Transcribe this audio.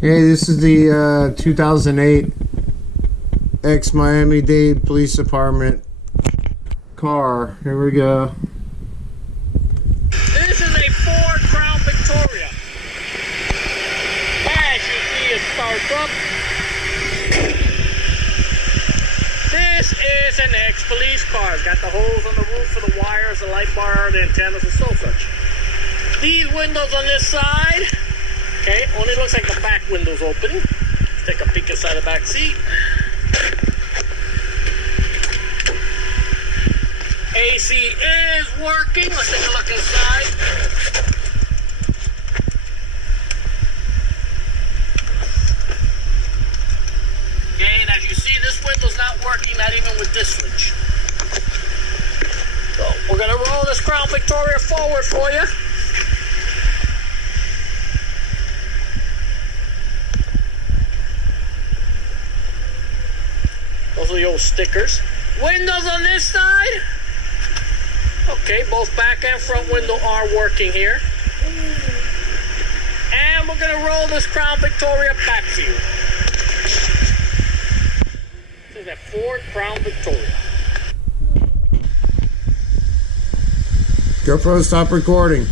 Hey, this is the 2008 ex-Miami-Dade Police Department car. Here we go. This is a Ford Crown Victoria. As you see, it starts up. This is an ex-police car. It's got the holes on the roof for the wires, the light bar, the antennas, and so such. These windows on this side, okay, only looks like the back window's open. Let's take a peek inside the back seat. AC is working. Let's take a look inside. Okay, and as you see, this window's not working, not even with this switch. So we're gonna roll this Crown Victoria forward for you. Those are the old stickers. Windows on this side. Okay, both back and front window are working here. And we're gonna roll this Crown Victoria back to you. This is a Ford Crown Victoria. GoPro, stop recording.